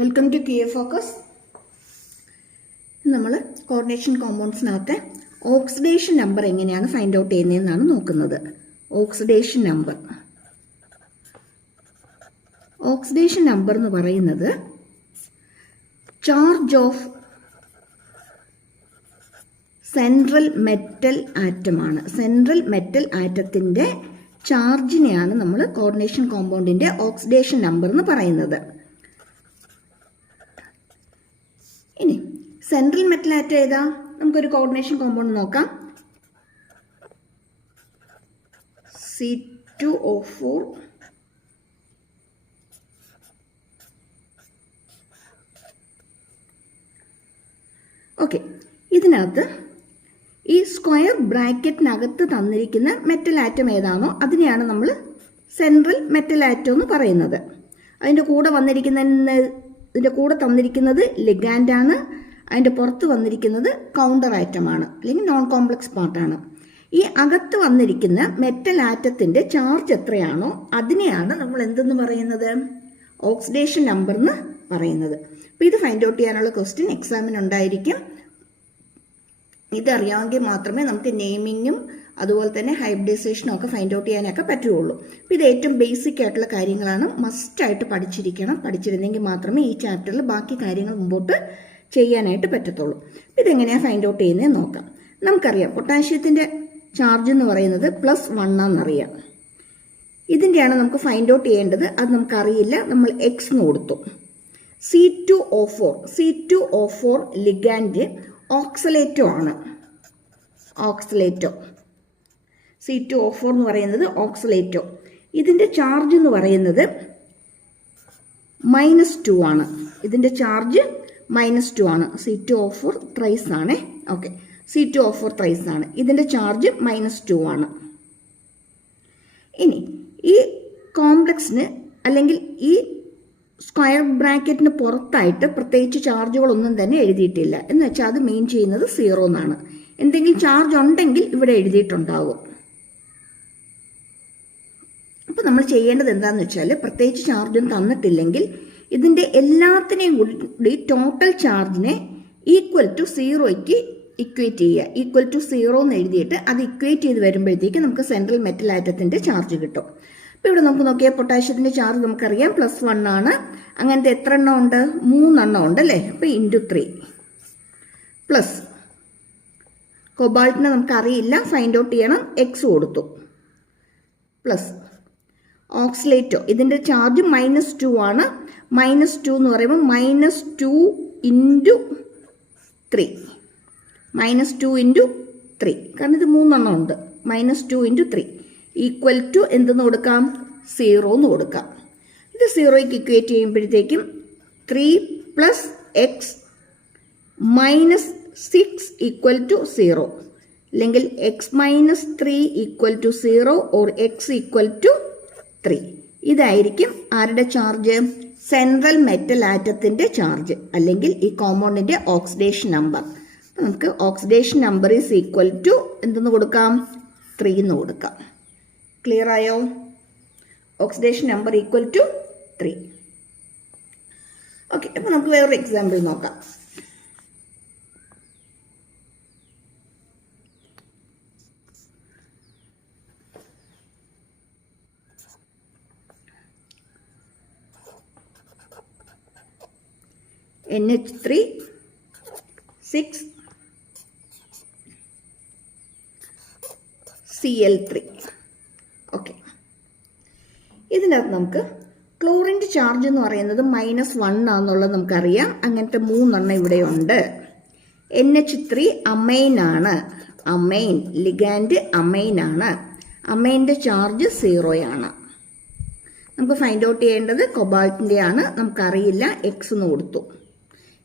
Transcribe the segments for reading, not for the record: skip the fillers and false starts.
Welcome to QA focus. നമ്മൾ coordination കോമ്പൗണ്ട്സിനകത്തെ oxidation number എങ്ങനെയാണ് ഫൈൻഡ് ഔട്ട് ചെയ്യുന്നതെന്നാണ് നോക്കുന്നത്. ഓക്സിഡേഷൻ നമ്പർ എന്ന് പറയുന്നത് ചാർജ് ഓഫ് സെൻട്രൽ മെറ്റൽ ആറ്റമാണ്. സെൻട്രൽ മെറ്റൽ ആറ്റത്തിന്റെ ചാർജിനെയാണ് നമ്മൾ കോർഡിനേഷൻ കോമ്പൗണ്ടിന്റെ ഓക്സിഡേഷൻ നമ്പർ എന്ന് പറയുന്നത്. ഇനി സെൻട്രൽ മെറ്റൽ ആറ്റം ഏതാ? നമുക്കൊരു കോർഡിനേഷൻ കോമ്പൗണ്ട് നോക്കാം. C2O4 okay. ഇതിനകത്ത് ഈ സ്ക്വയർ ബ്രാക്കറ്റിനകത്ത് തന്നിരിക്കുന്ന മെറ്റൽ ആറ്റം ഏതാണോ അതിനെയാണ് നമ്മൾ സെൻട്രൽ മെറ്റൽ ആറ്റം എന്ന് പറയുന്നത്. അതിൻ്റെ കൂടെ തന്നിരിക്കുന്നത് ലിഗാൻഡ് ആണ്. അതിൻ്റെ പുറത്ത് വന്നിരിക്കുന്നത് കൗണ്ടർ ആറ്റമാണ്, അല്ലെങ്കിൽ നോൺ കോംപ്ലക്സ് പാർട്ടാണ്. ഈ അകത്ത് വന്നിരിക്കുന്ന മെറ്റൽ ആറ്റത്തിൻ്റെ ചാർജ് എത്രയാണോ അതിനെയാണ് നമ്മൾ എന്തെന്ന് പറയുന്നത്? ഓക്സിഡേഷൻ നമ്പർ എന്ന് പറയുന്നത്. അപ്പോൾ ഇത് ഫൈൻഡ് ഔട്ട് ചെയ്യാനുള്ള ക്വസ്റ്റ്യൻ എക്സാമിന് ഉണ്ടായിരിക്കും. ഇതറിയാമെങ്കിൽ മാത്രമേ നമുക്ക് നെയിമിങ്ങും അതുപോലെ തന്നെ ഹൈബ്രിഡൈസേഷനും ഒക്കെ ഫൈൻഡ് ഔട്ട് ചെയ്യാനൊക്കെ പറ്റുള്ളൂ. അപ്പോൾ ഇത് ഏറ്റവും ബേസിക് ആയിട്ടുള്ള കാര്യങ്ങളാണ്. മസ്റ്റായിട്ട് പഠിച്ചിരിക്കണം. പഠിച്ചിരുന്നെങ്കിൽ മാത്രമേ ഈ ചാപ്റ്ററിൽ ബാക്കി കാര്യങ്ങൾ മുമ്പോട്ട് ചെയ്യാനായിട്ട് പറ്റത്തുള്ളൂ. അപ്പോൾ ഇതെങ്ങനെയാണ് ഫൈൻഡ് ഔട്ട് ചെയ്യുന്നത് നോക്കാം. നമുക്കറിയാം പൊട്ടാഷ്യത്തിൻ്റെ ചാർജ് എന്ന് പറയുന്നത് +1 ആണെന്നറിയാം. ഇതിൻ്റെയാണ് നമുക്ക് ഫൈൻഡ് ഔട്ട് ചെയ്യേണ്ടത്. അത് നമുക്കറിയില്ല. നമ്മൾ X എന്ന് കൊടുത്തു. C2O4 ലിഗാൻഡ് ഓക്സലേറ്റോ ആണ്. C2O4 എന്ന് പറയുന്നത് ഓക്സലേറ്റോ. ഇതിൻ്റെ ചാർജ് എന്ന് പറയുന്നത് -2 ആണ്. ഇതിൻ്റെ ചാർജ് -2 ആണ്. C2O4 ത്രൈസ് ആണ്. ഓക്കെ, C2O4 ത്രൈസ് ആണ്. ഇതിൻ്റെ ചാർജ് -2 ആണ്. ഇനി ഈ കോംപ്ലക്സിന് അല്ലെങ്കിൽ ഈ സ്ക്വയർ ബ്രാക്കറ്റിന് പുറത്തായിട്ട് പ്രത്യേകിച്ച് ചാർജുകളൊന്നും തന്നെ എഴുതിയിട്ടില്ല. എന്ന് വെച്ചാൽ അത് മീൻ ചെയ്യുന്നത് 0 എന്നാണ്. എന്തെങ്കിലും ചാർജ് ഉണ്ടെങ്കിൽ ഇവിടെ എഴുതിയിട്ടുണ്ടാവും. അപ്പോൾ നമ്മൾ ചെയ്യേണ്ടത് എന്താണെന്ന് വെച്ചാൽ പ്രത്യേകിച്ച് ചാർജും തന്നിട്ടില്ലെങ്കിൽ ഇതിൻ്റെ എല്ലാത്തിനെയും കൂടി ടോട്ടൽ ചാർജിനെ =0യ്ക്ക് ഇക്വേറ്റ് ചെയ്യുക. =0 എന്ന് എഴുതിയിട്ട് അത് ഇക്വേറ്റ് ചെയ്ത് വരുമ്പോഴത്തേക്ക് നമുക്ക് സെൻട്രൽ മെറ്റൽ ആറ്റത്തിൻ്റെ ചാർജ് കിട്ടും. അപ്പോൾ ഇവിടെ നമുക്ക് നോക്കിയാൽ പൊട്ടാഷ്യത്തിൻ്റെ ചാർജ് നമുക്കറിയാം +1 ആണ്. അങ്ങനത്തെ എത്ര എണ്ണം ഉണ്ട്? 3 എണ്ണം ഉണ്ട് അല്ലേ? അപ്പോൾ ×3 പ്ലസ് കൊബാൾട്ടിനെ നമുക്കറിയില്ല, ഫൈൻഡ് ഔട്ട് ചെയ്യണം. X കൊടുത്തു പ്ലസ് ഓക്സിലേറ്റോ. ഇതിൻ്റെ ചാർജ് -2 ആണ്. -2 എന്ന് പറയുമ്പോൾ -2 × 3 കാരണം ഇത് 3 എണ്ണം ഉണ്ട്. -2 × 3 = എന്തെന്ന് കൊടുക്കാം? 0 എന്ന് കൊടുക്കാം. ഇത് 0യ്ക്ക് ഇക്വേറ്റ് ചെയ്യുമ്പോഴത്തേക്കും 3 + X -6 = 0, അല്ലെങ്കിൽ X - 3 = 0 or X = 3. ഇതായിരിക്കും ആരുടെ ചാർജ്? സെൻട്രൽ മെറ്റൽ ആറ്റത്തിന്റെ ചാർജ്, അല്ലെങ്കിൽ ഈ കോമ്പൗണ്ടിന്റെ ഓക്സിഡേഷൻ നമ്പർ. നമുക്ക് ഓക്സിഡേഷൻ നമ്പർ എന്തെന്ന് കൊടുക്കാം? 3 എന്ന് കൊടുക്കാം. ക്ലിയർ ആയോ? Oxidation number =3. ഓക്കെ, അപ്പോൾ നമുക്ക് വേറൊരു എക്സാമ്പിൾ നോക്കാം. NH3 6Cl3. ഓക്കെ, ഇതിനകത്ത് നമുക്ക് ക്ലോറിൻ്റെ ചാർജ് എന്ന് പറയുന്നത് -1 ആണെന്നുള്ളത് നമുക്കറിയാം. അങ്ങനത്തെ 3 എണ്ണം ഇവിടെയുണ്ട്. NH3 അമൈൻ ആണ്. അമൈൻ ലിഗാൻഡ് അമൈൻ ആണ്. അമൈൻ്റെ ചാർജ് 0 ആണ്. നമുക്ക് ഫൈൻഡ് ഔട്ട് ചെയ്യേണ്ടത് കൊബാൾട്ടിൻ്റെ ആണ്. നമുക്കറിയില്ല. X എന്ന് കൊടുത്തു.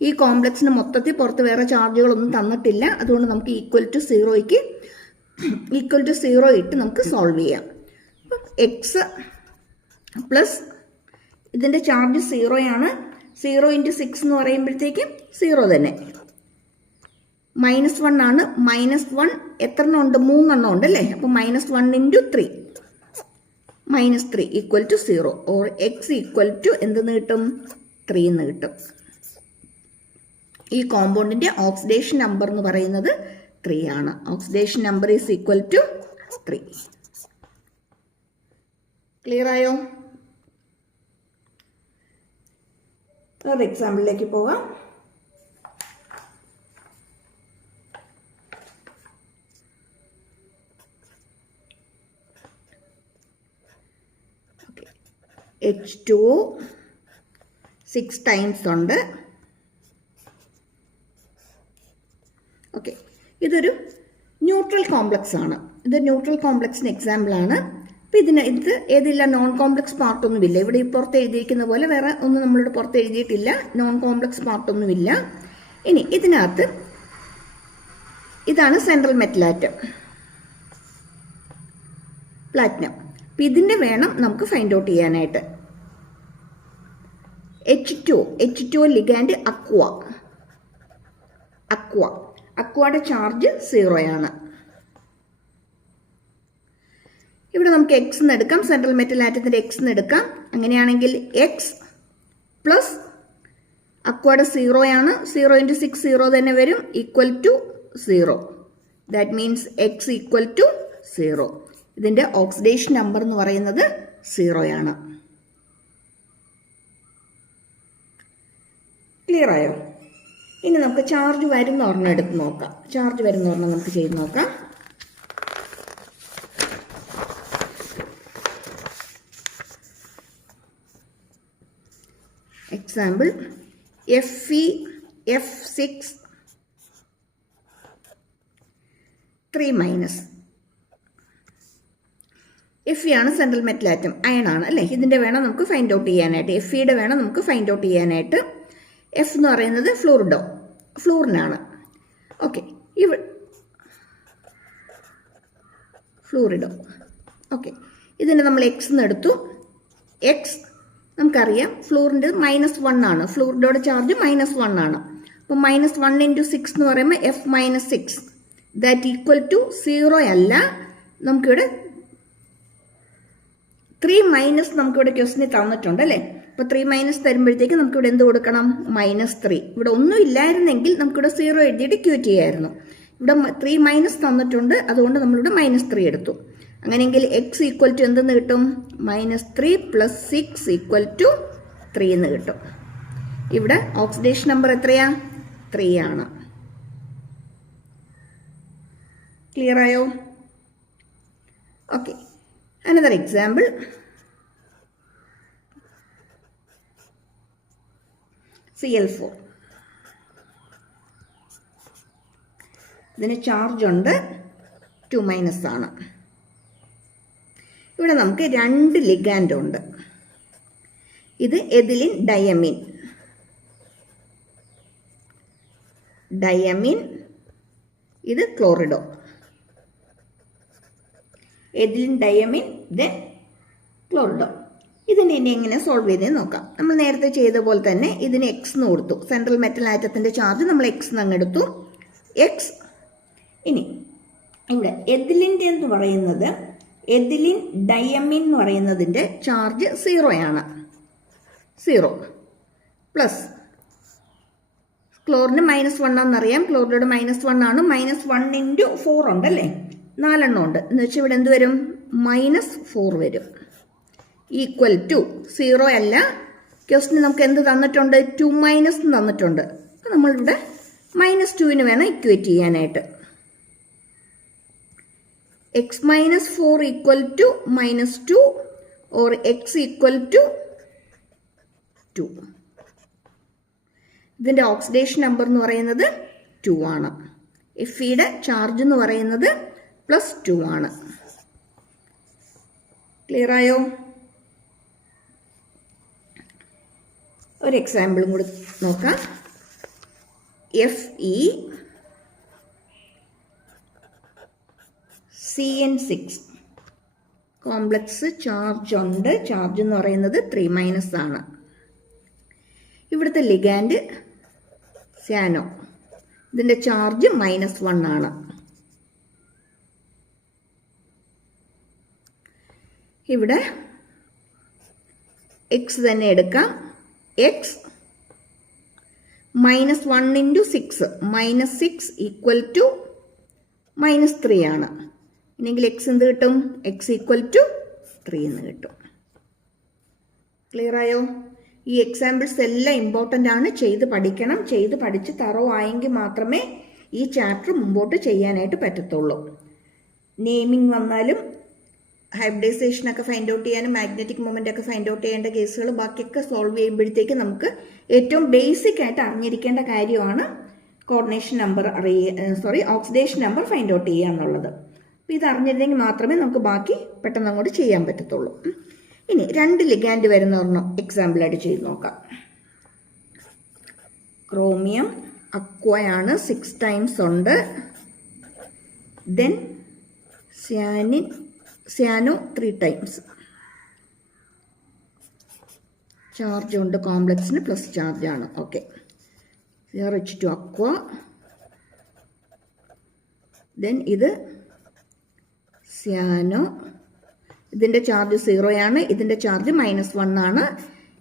ഈ കോംപ്ലക്സിന് മൊത്തത്തിൽ പുറത്ത് വേറെ ചാർജുകളൊന്നും തന്നിട്ടില്ല. അതുകൊണ്ട് നമുക്ക് =0 ഇട്ട് നമുക്ക് സോൾവ് ചെയ്യാം. അപ്പം X പ്ലസ് ഇതിൻ്റെ ചാർജ് 0 ആണ്. 0 × 6 എന്ന് പറയുമ്പോഴത്തേക്കും 0 തന്നെ. -1 ആണ്. -1 എത്ര എണ്ണം ഉണ്ട്? 3 എണ്ണം ഉണ്ട് അല്ലേ? അപ്പം -1 × 3 -3 = 0 or X = എന്തെന്ന് കിട്ടും? 3 എന്ന് കിട്ടും. ഈ കോമ്പൗണ്ടിന്റെ ഓക്സിഡേഷൻ നമ്പർ എന്ന് പറയുന്നത് 3 ആണ്. Oxidation number is equal to 3. Clear ആയോ? ഒരു എക്സാമ്പിളിലേക്ക് പോകാം. H2O 6 ടൈംസ് ഉണ്ട്. ഓക്കെ, ഇതൊരു ന്യൂട്രൽ കോംപ്ലക്സ് ആണ്. ഇത് ന്യൂട്രൽ കോംപ്ലക്സിന് എക്സാമ്പിൾ ആണ്. അപ്പം ഇത് ഏതില്ല, നോൺ കോംപ്ലക്സ് പാർട്ടൊന്നുമില്ല. ഇവിടെ ഈ പുറത്ത് എഴുതിയിരിക്കുന്ന പോലെ വേറെ ഒന്നും നമ്മളിവിടെ പുറത്ത് എഴുതിയിട്ടില്ല. നോൺ കോംപ്ലക്സ് പാർട്ടൊന്നുമില്ല. ഇനി ഇതിനകത്ത് ഇതാണ് സെൻട്രൽ മെറ്റൽ ആറ്റം, പ്ലാറ്റിനം. അപ്പം ഇതിൻ്റെ വേണം നമുക്ക് ഫൈൻഡ് ഔട്ട് ചെയ്യാനായിട്ട്. H2O ലിഗാൻഡ് അക്വയുടെ ചാർജ് 0 ആണ്. ഇവിടെ നമുക്ക് എക്സ് എന്ന് എടുക്കാം, സെൻട്രൽ മെറ്റൽ ആറ്റത്തിന്റെ എക്സ് എന്ന് എടുക്കാം. അങ്ങനെയാണെങ്കിൽ എക്സ് പ്ലസ് അക്വയുടെ 0 ആണ്. 0 × 6 0 തന്നെ വരും, equal to 0. That means x equal to 0. ഇതിന്റെ ഓക്സിഡേഷൻ നമ്പർ എന്ന് പറയുന്നത് 0 ആണ്. ക്ലിയർ ആയോ? ഇനി നമുക്ക് ചാർജ് വരുന്ന ഒരെണ്ണം എടുത്ത് നോക്കാം. ചാർജ് വരുന്ന ഒരെണ്ണം നമുക്ക് ചെയ്ത് നോക്കാം. Example Fe(F6) 3-. Fe ആണ് സെൻട്രൽ മെറ്റൽ ആറ്റം, അയൺ ആണ് അല്ലേ? ഇതിന്റെ വേണം നമുക്ക് ഫൈൻഡ് ഔട്ട് ചെയ്യാനായിട്ട്. Feയുടെ വേണം നമുക്ക് ഫൈൻഡ് ഔട്ട് ചെയ്യാനായിട്ട്. F എന്ന് പറയുന്നത് ഫ്ലൂറിനാണ്. ഓക്കെ, ഫ്ലൂറിഡോ. ഓക്കെ, ഇതിന് നമ്മൾ എക്സ് എന്ന് എടുത്തു. എക്സ് നമുക്കറിയാം ഫ്ലൂറിൻ്റെ -1 ആണ്. ഫ്ലൂറിഡോയുടെ ചാർജ് -1 ആണ്. അപ്പോൾ -1 × 6 എന്ന് പറയുമ്പോൾ F-6. ദാറ്റ് ഈക്വൽ ടു 0 അല്ല. നമുക്കിവിടെ 3- നമുക്കിവിടെ ക്വസ്റ്റിന് തന്നിട്ടുണ്ട് അല്ലേ? അപ്പോൾ 3- തരുമ്പോഴത്തേക്ക് നമുക്കിവിടെ എന്ത് കൊടുക്കണം? -3. ഇവിടെ ഒന്നും ഇല്ലായിരുന്നെങ്കിൽ നമുക്കിവിടെ 0 എഴുതിയിട്ട് ക്യൂറ്റ് ചെയ്യായിരുന്നു. ഇവിടെ 3- തന്നിട്ടുണ്ട്, അതുകൊണ്ട് നമ്മളിവിടെ -3 എടുത്തു. അങ്ങനെയെങ്കിൽ എക്സ് ഈക്വൽ ടു എന്തെന്ന് കിട്ടും? -3 + 6 ഈക്വൽ ടു 3 എന്ന് കിട്ടും. ഇവിടെ ഓക്സിഡേഷൻ നമ്പർ എത്രയാ? 3 ആണ്. ക്ലിയർ ആയോ? Okay, another example. Cl4. ഇതിന് ചാർജ് ഉണ്ട്, 2- ആണ്. ഇവിടെ നമുക്ക് 2 ലിഗാൻഡ് ഉണ്ട്. ഇത് എഥിലിൻ ഡയമീൻ, ഇത് ക്ലോറിഡോ. എഥിലിൻ ഡയമീൻ, ഇത് ക്ലോറിഡോ. ഇതിനെ ഇനി എങ്ങനെ സോൾവ് ചെയ്തതെന്ന് നോക്കാം. നമ്മൾ നേരത്തെ ചെയ്ത പോലെ തന്നെ ഇതിന് എക്സ് എന്ന് കൊടുത്തു. സെൻട്രൽ മെറ്റൽ ആറ്റത്തിന്റെ ചാർജ് നമ്മൾ എക്സ് എന്ന് അങ്ങെടുത്തു. എക്സ്. ഇനി ഇവിടെ എഥിലിൻ്റെ എന്ന് പറയുന്നത്, എഥിലിൻ ഡയമീൻ എന്ന് പറയുന്നതിൻ്റെ ചാർജ് 0 ആണ്. 0 പ്ലസ് ക്ലോറിന് -1 ആണെന്നറിയാം. ക്ലോറിനോട് -1 ആണ്. -1 × 4 ഉണ്ടല്ലേ? 4 എണ്ണം ഉണ്ട് എന്ന് വെച്ചാൽ ഇവിടെ എന്ത് വരും? -4 വരും. ഈക്വൽ ടു 0 അല്ല. ക്വസ്റ്റിന് നമുക്ക് എന്ത് തന്നിട്ടുണ്ട്? 2- തന്നിട്ടുണ്ട്. അപ്പം നമ്മളിവിടെ -2 വേണം ഇക്വേറ്റ് ചെയ്യാനായിട്ട്. x-4 equal to -2 or x equal to 2. ഇതിൻ്റെ ഓക്സിഡേഷൻ നമ്പർ എന്ന് പറയുന്നത് 2 ആണ്. Feയുടെ ചാർജ് എന്ന് പറയുന്നത് +2 ആണ്. ക്ലിയർ ആയോ? ഒരു എക്സാമ്പിളും കൂടി നോക്കാം. FeCN6 കോംപ്ലക്സ് ചാർജ് ഉണ്ട്. ചാർജ് എന്ന് പറയുന്നത് 3- ആണ്. ഇവിടുത്തെ ലിഗാൻഡ് സ്യാനോ. ഇതിൻ്റെ ചാർജ് -1 ആണ്. ഇവിടെ എക്സ് തന്നെ എടുക്കാം. എക്സ് -1 ഇൻറ്റു 6 -6 ഈക്വൽ ടു -3 ആണ്. ഇല്ലെങ്കിൽ എക്സ് എന്ത് കിട്ടും? എക്സ് ഈക്വൽ ടു 3 എന്ന് കിട്ടും. ക്ലിയർ ആയോ? ഈ എക്സാമ്പിൾസ് എല്ലാം ഇമ്പോർട്ടൻ്റ് ആണ്, ചെയ്ത് പഠിക്കണം. ചെയ്ത് പഠിച്ച് തറോ ആയെങ്കിൽ മാത്രമേ ഈ ചാപ്റ്റർ മുമ്പോട്ട് ചെയ്യാനായിട്ട് പറ്റത്തുള്ളൂ. നെയിമിംഗ് വന്നാലും ഹൈബ്രിഡൈസേഷനൊക്കെ ഫൈൻഡ് ഔട്ട് ചെയ്യാനും മാഗ്നറ്റിക് മൊമെൻ്റ് ഒക്കെ ഫൈൻഡ് ഔട്ട് ചെയ്യേണ്ട കേസുകൾ ബാക്കിയൊക്കെ സോൾവ് ചെയ്യുമ്പോഴത്തേക്ക് നമുക്ക് ഏറ്റവും ബേസിക് ആയിട്ട് അറിഞ്ഞിരിക്കേണ്ട കാര്യമാണ് coordination number oxidation number find out ചെയ്യുക എന്നുള്ളത്. അപ്പോൾ ഇത് അറിഞ്ഞിരുന്നെങ്കിൽ മാത്രമേ നമുക്ക് ബാക്കി പെട്ടെന്ന് അങ്ങോട്ട് ചെയ്യാൻ പറ്റത്തുള്ളൂ. ഇനി 2 ലിഗാൻഡ് വരുന്ന ഒരെണ്ണം എക്സാമ്പിളായിട്ട് ചെയ്ത് നോക്കാം. ക്രോമിയം അക്വയാണ് 6 ടൈംസ് ഉണ്ട്. Then cyano 3 times. ചാർജ് ഉണ്ട്, കോംപ്ലക്സിന് പ്ലസ് ചാർജ് ആണ്. Okay, H2 aqua. ദെൻ ഇത് സിയാനോ, ഇതിൻ്റെ ചാർജ് 0 ആണ്, ഇതിൻ്റെ ചാർജ് -1 ആണ്.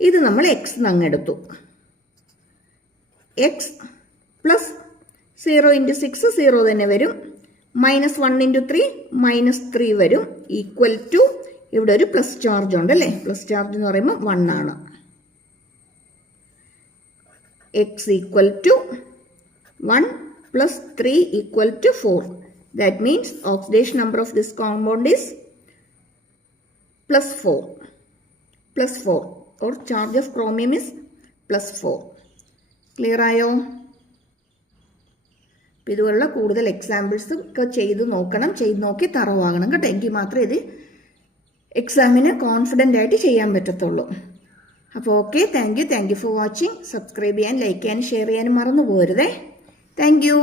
ഇത് നമ്മൾ എക്സ് അങ്ങെടുത്തു. എക്സ് പ്ലസ് 0 ഇൻറ്റു 6 0 തന്നെ വരും. -1 ഇൻറ്റു 3 -3 വരും. ഈക്വൽ ടു ഇവിടെ ഒരു പ്ലസ് ചാർജ് ഉണ്ട് അല്ലേ? പ്ലസ് ചാർജ് എന്ന് പറയുമ്പോൾ 1 ആണ്. X equal to 1 plus 3 equal to 4. That means oxidation number of this compound is +4 or charge of chromium is +4. Clear ആയോ? അപ്പോൾ ഇതുപോലുള്ള കൂടുതൽ എക്സാമ്പിൾസ് ഒക്കെ ചെയ്ത് നോക്കണം. ചെയ്ത് നോക്കി തറവാകണം കേട്ടോ. എങ്കിൽ മാത്രമേ ഇത് എക്സാമിന് കോൺഫിഡൻ്റ് ആയിട്ട് ചെയ്യാൻ പറ്റത്തുള്ളൂ. അപ്പോൾ okay, thank you for watching. Subscribe ചെയ്യാൻ, ലൈക്ക് ചെയ്യാനും ഷെയർ ചെയ്യാനും മറന്നു പോകരുതേ. Thank U.